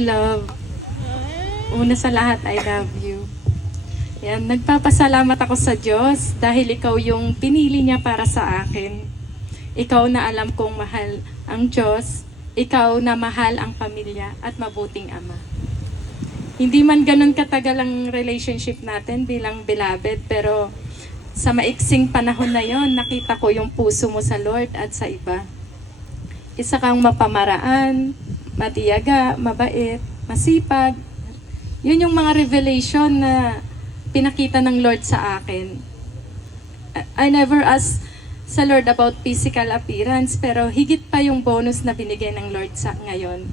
Love. Una sa lahat, I love you. Yan, nagpapasalamat ako sa Diyos dahil ikaw yung pinili niya para sa akin. Ikaw na alam kong mahal ang Diyos, ikaw na mahal ang pamilya at mabuting ama. Hindi man ganun katagal ang relationship natin bilang beloved, pero sa maiksing panahon na yon, nakita ko yung puso mo sa Lord at sa iba. Isa kang mapamaraan, matiyaga, mabait, masipag. Yun yung mga revelation na pinakita ng Lord sa akin. I never asked sa Lord about physical appearance, pero higit pa yung bonus na binigay ng Lord sa ngayon.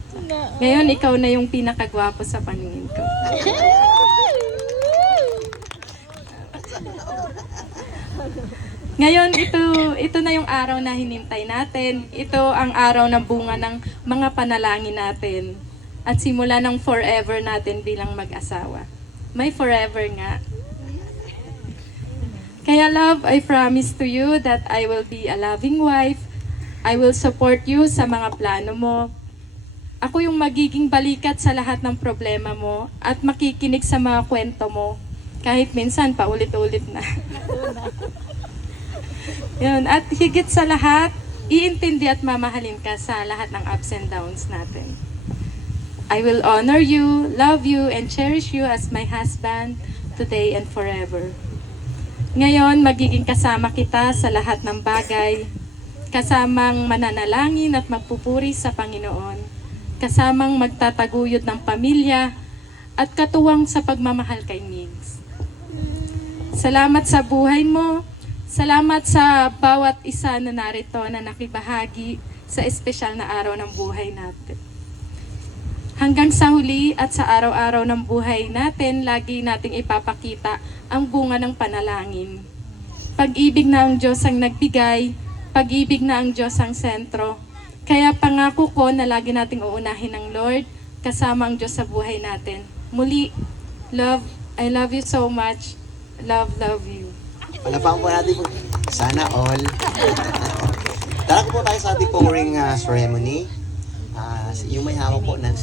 Ngayon, ikaw na yung pinakagwapo sa paningin ko. Ngayon, ito na yung araw na hinintay natin. Ito ang araw ng bunga ng mga panalangin natin. At simula ng forever natin bilang mag-asawa. May forever nga. Kaya love, I promise to you that I will be a loving wife. I will support you sa mga plano mo. Ako yung magiging balikat sa lahat ng problema mo at makikinig sa mga kwento mo. Kahit minsan, paulit-ulit na. Yun. At higit sa lahat, iintindi at mamahalin ka sa lahat ng ups and downs natin. I will honor you, love you, and cherish you as my husband today and forever. Ngayon, magiging kasama kita sa lahat ng bagay, kasamang mananalangin at magpupuri sa Panginoon, kasamang magtataguyod ng pamilya at katuwang sa pagmamahal kay Migs. Salamat sa buhay mo. Salamat sa bawat isa na narito na nakibahagi sa espesyal na araw ng buhay natin. Hanggang sa huli at sa araw-araw ng buhay natin, lagi nating ipapakita ang bunga ng panalangin. Pag-ibig na ang Diyos ang nagbigay, pag-ibig na ang Diyos ang sentro. Kaya pangako ko na lagi nating uunahin ng Lord, kasama ang Diyos sa buhay natin. Muli, love, I love you so much. Love you. Palapakan po natin po. Sana all. Tara po tayo sa ating pong ring ceremony. Yung may hawak po ng